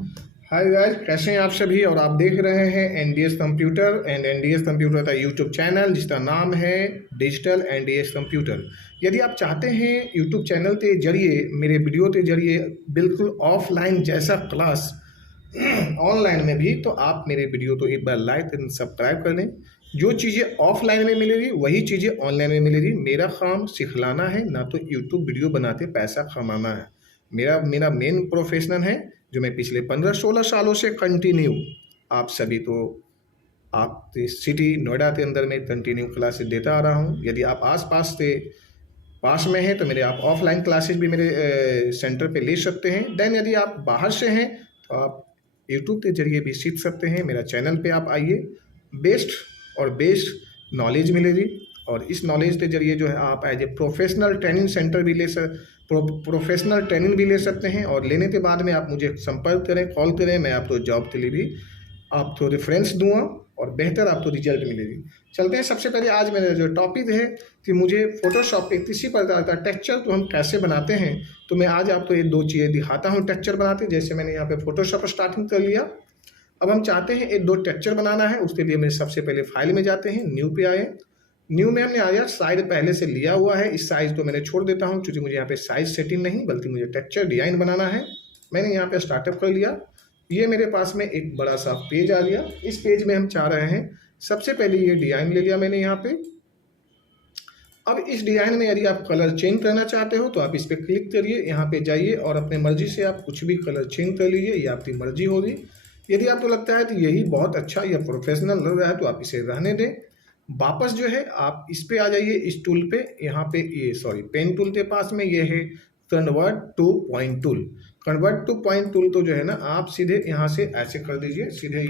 Hi guys, कैसे हैं आप सभी। और आप देख रहे हैं NDS computer and NDS computer का यूट्यूब चैनल जिसका नाम है डिजिटल एनडीएस कंप्यूटर। यदि आप चाहते हैं यूट्यूब चैनल के जरिए मेरे वीडियो के जरिए बिल्कुल ऑफलाइन जैसा क्लास ऑनलाइन में भी, तो आप मेरे वीडियो को एक बार लाइक एंड सब्सक्राइब कर लें। जो चीज़ें ऑफलाइन में मिलेगी वही चीज़ें ऑनलाइन में मिलेगी। मेरा काम सिखलाना है, ना तो यूट्यूब वीडियो बनाते पैसा कमाना है। मेरा मेरा मेन प्रोफेशनल है जो मैं पिछले 15-16 सालों से कंटिन्यू आप सभी तो आप सिटी नोएडा के अंदर में कंटिन्यू क्लासेस देता आ रहा हूँ। यदि आप आसपास से पास में हैं तो मेरे आप ऑफलाइन क्लासेस भी मेरे सेंटर पे ले सकते हैं। देन यदि आप बाहर से हैं तो आप यूट्यूब के जरिए भी सीख सकते हैं। मेरा चैनल पे आप आइए, बेस्ट नॉलेज मिलेगी। और इस नॉलेज के जरिए जो है आप as a professional training center भी प्रोफेशनल ट्रेनिंग भी ले सकते हैं। और लेने के बाद में आप मुझे संपर्क करें, कॉल करें, मैं आपको जॉब के लिए भी आपको रेफरेंस दूंगा और बेहतर आपको रिजल्ट मिलेगी। चलते हैं, सबसे पहले आज मेरा जो टॉपिक है कि मुझे फोटोशॉप पे किसी प्रकार का टेक्सचर तो हम कैसे बनाते हैं, तो मैं आज आपको ये दो चीज़ें दिखाता हूँ टेक्सचर बनाते। जैसे मैंने यहाँ पे फोटोशॉप स्टार्टिंग कर लिया। अब हम चाहते हैं एक दो टेक्सचर बनाना है। उसके लिए मैं सबसे पहले फाइल में जाते हैं, न्यू पे आए। न्यू में हमने आया साइज पहले से लिया हुआ है, इस साइज को मैंने छोड़ देता हूँ क्योंकि मुझे यहाँ पे साइज सेटिंग नहीं बल्कि मुझे टेक्सचर डिजाइन बनाना है। मैंने यहाँ पे स्टार्टअप कर लिया। ये मेरे पास में एक बड़ा सा पेज आ गया। इस पेज में हम चाह रहे हैं सबसे पहले ये डिजाइन ले लिया मैंने यहाँ पे। अब इस डिजाइन में यदि आप कलर चेंज करना चाहते हो तो आप इस पर क्लिक करिए, यहाँ पे जाइए और अपने मर्जी से आप कुछ भी कलर चेंज कर लीजिए, ये आपकी मर्जी होगी। यदि आपको लगता है कि यही बहुत अच्छा या प्रोफेशनल लग रहा है तो आप इसे रहने दें। वापस जो है आप इस पे आ जाइए, इस टूल पे, यहाँ पे ये पेन टूल के पास में ये है convert two point tool. Convert two point tool तो जो है ना आप सीधे यहाँ से ऐसे कर दीजिए, सीधे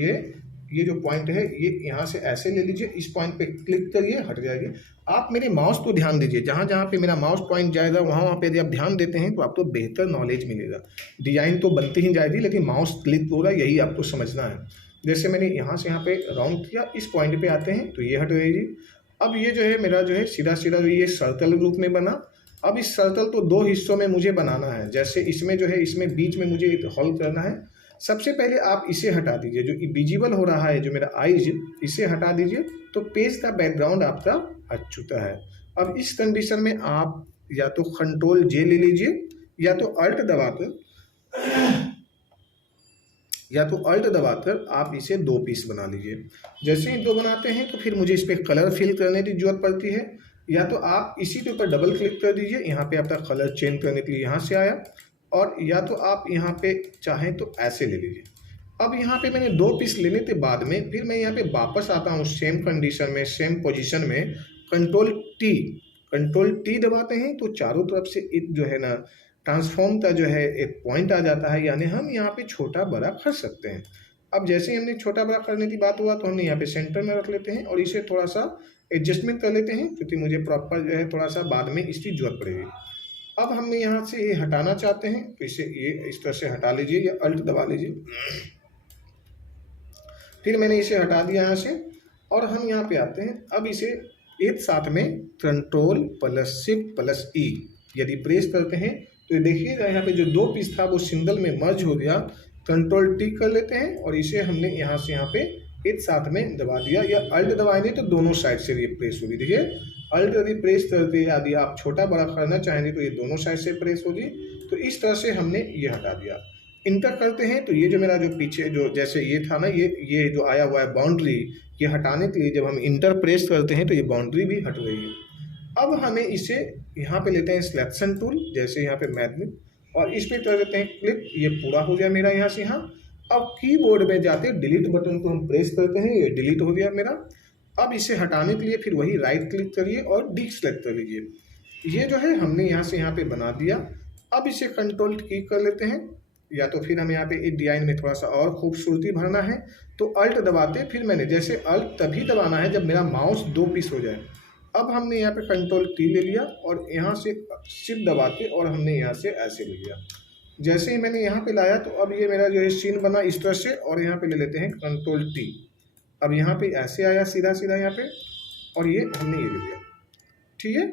ये जो पॉइंट है ये यहाँ से ऐसे ले लीजिए, इस पॉइंट पे क्लिक करिए, हट जाएगी। आप मेरे माउस को ध्यान दीजिए, जहाँ जहाँ पे मेरा माउस पॉइंट जाएगा वहाँ पे यदि आप ध्यान देते हैं तो आपको बेहतर नॉलेज मिलेगा। डिजाइन तो बनती ही जाएगी लेकिन माउस क्लिक होगा, यही आपको समझना है। जैसे मैंने यहाँ से यहाँ पे राउंड किया, इस पॉइंट पे आते हैं तो ये हट जाएगी। अब ये जो है मेरा जो है सीधा सीधा ये सर्कल रूप में बना। अब इस सर्कल तो दो हिस्सों में मुझे बनाना है। जैसे इसमें जो है इसमें बीच में मुझे होल करना है। सबसे पहले आप इसे हटा दीजिए, जो विजिबल हो रहा है जो मेरा आईज, इसे हटा दीजिए तो पेज का बैकग्राउंड आपका हट चुका है। अब इस कंडीशन में आप या तो कंट्रोल जे ले लीजिए या तो अल्ट दबाकर आप इसे दो पीस बना लीजिए। जैसे ही दो बनाते हैं तो फिर मुझे इस पर कलर फिल करने की जरूरत पड़ती है। या तो आप इसी के ऊपर डबल क्लिक कर दीजिए, यहाँ पे आपका कलर चेंज करने के लिए यहाँ से आया। और या तो आप यहाँ पे चाहें तो ऐसे ले लीजिए। अब यहाँ पे मैंने दो पीस लेने के बाद में फिर मैं यहाँ पे वापस आता हूँ सेम कंडीशन में, सेम पोजीशन में। कंट्रोल टी दबाते हैं तो चारों तरफ से एक जो है ना ट्रांसफॉर्म का जो है एक पॉइंट आ जाता है, यानी हम यहाँ पे छोटा बड़ा कर सकते हैं। अब जैसे ही हमने छोटा बड़ा करने की बात हुआ तो हमने यहाँ पे सेंटर में रख लेते हैं और इसे थोड़ा सा एडजस्टमेंट कर लेते हैं क्योंकि मुझे प्रॉपर जो है थोड़ा सा बाद में इसकी जरूरत पड़ेगी। अब हमने यहाँ से ये हटाना चाहते हैं तो इसे ये इस तरह से हटा लीजिए या अल्ट दबा लीजिए। फिर मैंने इसे हटा दिया यहाँ से और हम यहाँ पे आते हैं। अब इसे एक साथ में कंट्रोल प्लस शिफ्ट प्लस ई यदि प्रेस करते हैं तो ये देखिएगा यहाँ पे जो दो पीस था वो सिंगल में मर्ज हो गया। कंट्रोल टी कर लेते हैं और इसे हमने यहाँ से यहाँ पे एक साथ में दबा दिया, या अल्ट दबाएंगे तो दोनों साइड से ये प्रेस होगी। देखिए अल्ट यदि प्रेस करके यदि आप छोटा बड़ा करना चाहेंगे तो ये दोनों साइड से प्रेस होगी। तो इस तरह से हमने ये हटा दिया। इंटर करते हैं तो ये जो मेरा जो पीछे जो जैसे ये था ना, ये जो आया हुआ है बाउंड्री, ये हटाने के लिए जब हम इंटर प्रेस करते हैं तो ये बाउंड्री भी हट गई है। अब हमें इसे यहाँ पे लेते हैं सिलेक्शन टूल, जैसे यहाँ पे मैग्नेट, और इस पे कर देते हैं क्लिक। ये पूरा हो गया मेरा यहाँ से यहाँ। अब कीबोर्ड में जाते डिलीट बटन को हम प्रेस करते हैं, ये डिलीट हो गया मेरा। अब इसे हटाने के लिए फिर वही राइट क्लिक करिए और डीसेलेक्ट कर लीजिए। ये जो है हमने यहाँ से यहाँ पे बना दिया। अब इसे कंट्रोल की कर लेते हैं, या तो फिर हमें यहाँ पे इस डिजाइन में थोड़ा सा और खूबसूरती भरना है तो अल्ट दबाते। फिर मैंने जैसे अल्ट तभी दबाना है जब मेरा माउस दो पीस हो जाए। अब हमने यहाँ पे कंट्रोल टी ले लिया और यहाँ से शिफ्ट दबा के और हमने यहाँ से ऐसे ले लिया। जैसे ही मैंने यहाँ पे लाया तो अब ये मेरा जो है सीन बना इस तरह से, और यहाँ पे ले लेते हैं कंट्रोल टी। अब यहाँ पे ऐसे आया सीधा सीधा यहाँ पे, और ये हमने ये ले लिया। ठीक है।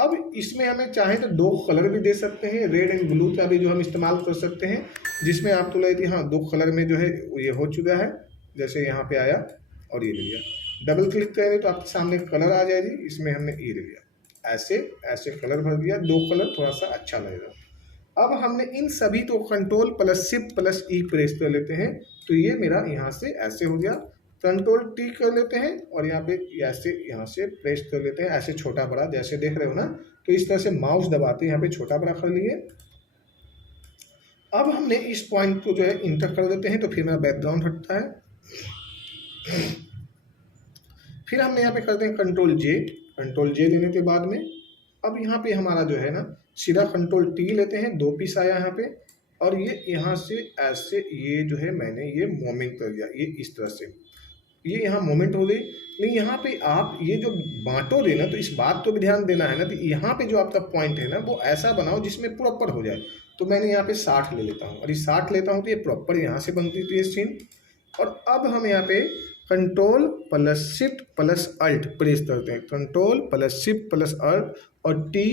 अब इसमें हमें चाहे तो 2 कलर भी दे सकते हैं, रेड एंड ब्लू का भी जो हम इस्तेमाल कर सकते हैं, जिसमें आप तो लगे हाँ 2 कलर में जो है ये हो चुका है, जैसे यहाँ पे आया और ये ले लिया। डबल क्लिक करेंगे तो आपके सामने कलर आ जाएगी, इसमें हमने ये ले लिया, ऐसे ऐसे कलर भर दिया, 2 कलर थोड़ा सा अच्छा लगेगा। अब हमने इन सभी को कंट्रोल प्लस शिफ्ट प्लस ई प्रेस कर लेते हैं, तो ये मेरा यहाँ से ऐसे हो गया। कंट्रोल टी कर लेते हैं और यहाँ पे ऐसे यहाँ से प्रेस कर लेते हैं, ऐसे छोटा बड़ा जैसे देख रहे हो ना, तो इस तरह से माउस दबाते हैं यहाँ पे छोटा बड़ा कर लिए। अब हमने इस पॉइंट को जो है इंटर कर देते हैं, तो फिर मेरा बैकग्राउंड हटता है। फिर हमने यहाँ पे करते हैं कंट्रोल जे देने के बाद में अब यहाँ पे हमारा जो है ना सीधा कंट्रोल टी लेते हैं, 2 पीस आया यहाँ पे, और ये यहाँ से ऐसे ये जो है मैंने ये मोमेंट कर दिया, ये इस तरह से ये यहाँ मोमेंट हो गई। लेकिन यहाँ पे आप ये जो बांटोगे ना, तो इस बात को भी ध्यान देना है ना, तो यहाँ पे जो आपका पॉइंट है ना वो ऐसा बनाओ जिसमें प्रॉपर हो जाए। तो मैंने यहाँ पे 60 ले लेता हूँ, और ये 60 लेता हूँ तो ये प्रॉपर यहाँ से बनती थी ये सीन। और अब हम यहाँ पे control plus shift plus alt press करते हैं, control plus shift plus alt और T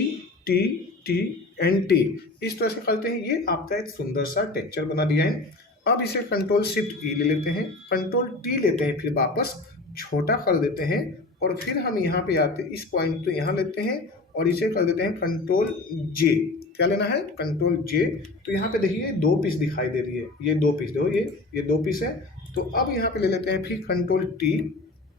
T T and T, इस तरह से करते हैं। ये आपका एक सुंदर सा टेक्सचर बना दिया है। अब इसे कंट्रोल शिफ्ट ई ले लेते हैं, कंट्रोल टी लेते हैं, फिर वापस छोटा कर देते हैं, और फिर हम यहाँ पे आते हैं इस पॉइंट को यहाँ लेते हैं और इसे कर देते हैं कंट्रोल जे। क्या लेना है? कंट्रोल जे। तो यहाँ पे देखिए 2 पीस दिखाई दे रही है, ये 2 पीस दो, ये 2 पीस है। तो अब यहाँ पे ले लेते हैं फिर कंट्रोल टी,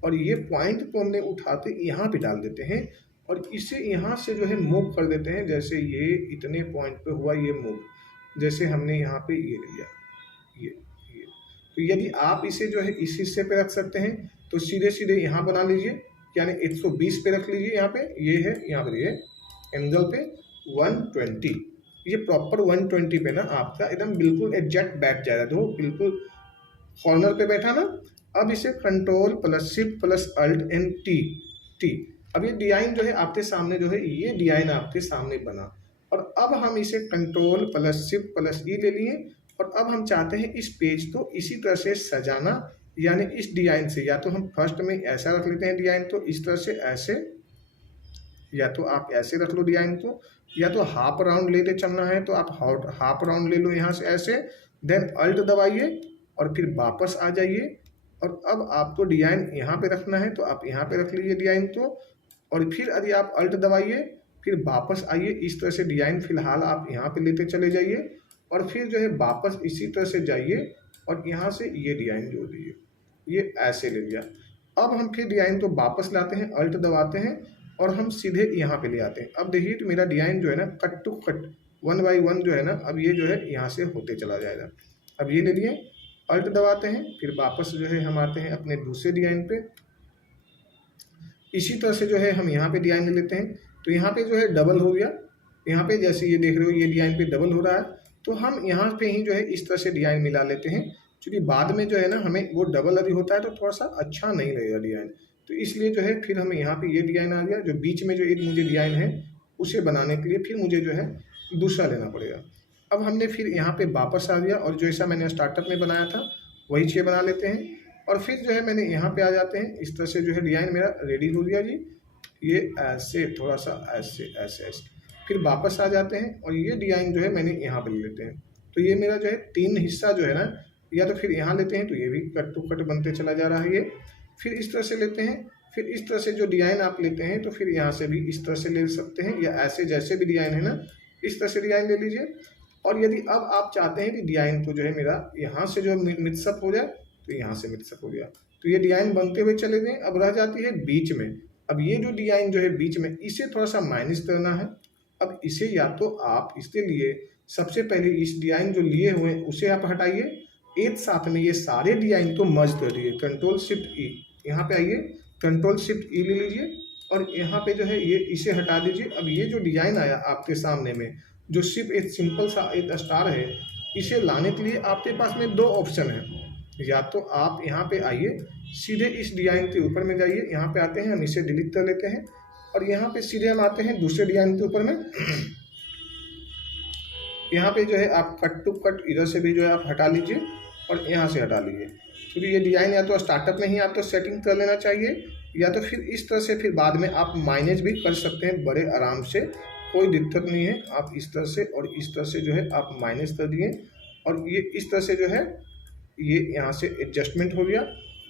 और ये पॉइंट को हमने उठाते यहाँ पे डाल देते हैं, और इसे यहाँ से जो है मूव कर देते हैं, जैसे ये इतने पॉइंट पे हुआ ये मूव, जैसे हमने यहाँ पे ये लिया ये। तो यदि आप इसे जो है इस हिस्से पे रख सकते हैं तो सीधे सीधे यहाँ बना लीजिए, यानी 120 पे रख लीजिए। यहाँ पे ये है, यहाँ पर ये एंगल पे 120, ये प्रॉपर 120 पे ना आपका एकदम बिल्कुल एग्जैक्ट बैठ जाएगा, तो बिल्कुल कॉर्नर पे बैठा ना। अब इसे control plus shift plus alt and T. अब ये डिजाइन जो है आपके सामने जो है ये डिजाइन आपके सामने बना, और अब हम इसे कंट्रोल प्लस शिफ्ट प्लस ई ले लिए, और अब हम चाहते हैं इस पेज को इसी तरह से सजाना, यानी इस डिजाइन से, या तो हम फर्स्ट में ऐसा रख लेते हैं डिजाइन, तो इस तरह से ऐसे, या तो आप ऐसे रख लो डिजाइन को, या तो हाफ राउंड लेते चलना है तो आप हाफ राउंड ले लो यहाँ से ऐसे, देन अल्ट दबाइए और फिर वापस आ जाइए। और अब आपको डिजाइन यहाँ पे रखना है तो आप यहाँ पे रख लीजिए डिजाइन को, और फिर यदि आप अल्ट दबाइए फिर वापस आइए, इस तरह से डिजाइन फिलहाल आप यहाँ पे लेते चले जाइए, और फिर जो है वापस इसी तरह से जाइए और यहाँ से ये डिजाइन जोड़ दीजिए, ये ऐसे ले लिया। अब हम फिर डिजाइन को वापस लाते हैं, अल्ट दबाते हैं और हम सीधे यहाँ पे ले आते हैं। अब देखिए तो मेरा डिजाइन जो है ना कट टू कट 1 बाई 1 जो है ना, अब ये जो है यहाँ से होते चला जाएगा। अब ये ले लिए, अल्ट दबाते हैं, फिर वापस जो है हम आते हैं अपने दूसरे डिजाइन पे, इसी तरह से जो है हम यहाँ पे डिजाइन ले लेते हैं। तो यहाँ पे जो है डबल हो गया, यहाँ पे जैसे ये देख रहे हो ये डिजाइन पे डबल हो रहा है, तो हम यहाँ पे ही जो है इस तरह से डिजाइन मिला लेते हैं, क्योंकि बाद में जो है ना हमें वो डबल यदि होता है तो थोड़ा सा अच्छा नहीं लगेगा डिजाइन। तो इसलिए जो है फिर हमें यहाँ पे ये डिजाइन आ गया, जो बीच में जो एक मुझे डिजाइन है उसे बनाने के लिए फिर मुझे जो है दूसरा लेना पड़ेगा। अब हमने फिर यहाँ पे वापस आ गया, और जैसा मैंने स्टार्टअप में बनाया था वही चीज़ बना लेते हैं, और फिर जो है मैंने यहाँ पे आ जाते हैं, इस तरह से जो है डिजाइन मेरा रेडी हो गया जी। ये ऐसे थोड़ा सा ऐसे ऐसे ऐसे, फिर वापस आ जाते हैं और ये डिजाइन जो है मैंने यहाँ पे ले लेते हैं। तो ये मेरा जो है 3 हिस्सा जो है ना, या तो फिर यहाँ लेते हैं तो ये भी कट टू कट बनते चला जा रहा है ये, फिर इस तरह से लेते हैं, फिर इस तरह से जो डिजाइन आप लेते हैं तो फिर यहाँ से भी इस तरह से ले सकते हैं, या ऐसे जैसे भी डिजाइन है ना इस तरह से डिजाइन ले लीजिए। और यदि अब आप चाहते हैं कि डिजाइन को जो है मेरा यहाँ से जो मिक्सअप हो जाए, तो यहाँ से मिक्सअप हो गया, तो ये डिजाइन बनते हुए चले गए। अब रह जाती है बीच में, अब ये जो डिजाइन जो है बीच में इसे थोड़ा सा माइनस करना है। अब इसे या तो आप इसके लिए सबसे पहले इस डिजाइन जो लिए हुए हैं उसे आप हटाइए, एक साथ में ये सारे डिजाइन को मर्ज कर दीजिए, कंट्रोल शिफ्ट ई, यहाँ पे आइए कंट्रोल शिफ्ट ई ले लीजिए, और यहाँ पे जो है ये इसे हटा दीजिए। अब ये जो डिजाइन आया आपके सामने में, जो सिर्फ एक सिंपल सा एक स्टार है, इसे लाने के लिए आपके पास में 2 ऑप्शन है, या तो आप यहाँ पे आइए सीधे इस डिजाइन के ऊपर में जाइए, यहाँ पे आते हैं हम इसे डिलीट कर लेते हैं, और यहाँ पे सीधे हम आते हैं दूसरे डिजाइन के ऊपर में। यहाँ पे जो है आप कट टू कट इधर से भी जो है आप हटा लीजिए और यहाँ से हटा लीजिए, क्योंकि ये डिजाइन या तो स्टार्टअप में ही आपको सेटिंग कर लेना चाहिए, या तो फिर इस तरह से फिर बाद में आप माइनस भी कर सकते हैं बड़े आराम से, कोई दिक्कत नहीं है। आप इस तरह से और इस तरह से जो है आप माइनस कर दिए और ये इस तरह से जो है ये यहाँ से एडजस्टमेंट हो गया।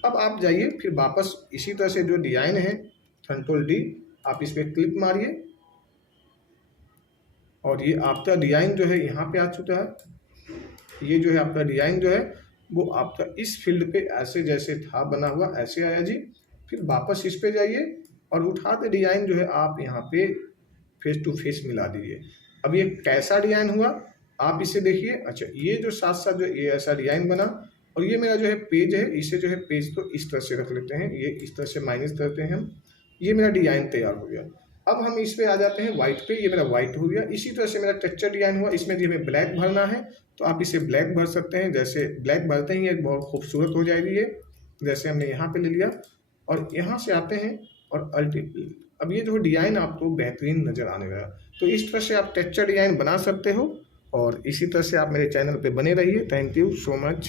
अब आप जाइए फिर वापस इसी तरह से जो डिजाइन है कंट्रोल डी, आप इस पर क्लिक मारिए और ये आपका डिजाइन जो है यहाँ पे आ चुका है। ये जो है आपका डिजाइन जो है वो आपका इस फील्ड पे ऐसे जैसे था बना हुआ ऐसे आया जी। फिर वापस इस पे जाइए और उठा के डिजाइन जो है आप यहाँ पे फेस टू फेस मिला दीजिए। अब ये कैसा डिजाइन हुआ आप इसे देखिए। अच्छा, ये जो साथ साथ जो ये ऐसा डिजाइन बना और ये मेरा जो है पेज है, इसे जो है पेज तो इस तरह से रख लेते हैं, ये इस तरह से माइनस करते हैं हम। ये मेरा डिजाइन तैयार हो गया। अब हम इस पे आ जाते हैं व्हाइट पे, ये मेरा व्हाइट हो गया। इसी तरह से मेरा टेक्सचर डिजाइन हुआ, इसमें भी हमें ब्लैक भरना है तो आप इसे ब्लैक भर सकते हैं। जैसे ब्लैक भरते ही एक बहुत खूबसूरत हो जाएगी ये, जैसे हमने यहाँ पे ले लिया और यहाँ से आते हैं और अल्टीमेटली अब ये जो डिजाइन आपको बेहतरीन नजर आने लगा। तो इस तरह से आप टेक्सचर डिजाइन बना सकते हो और इसी तरह से आप मेरे चैनल पे बने रहिए। Thank you so much.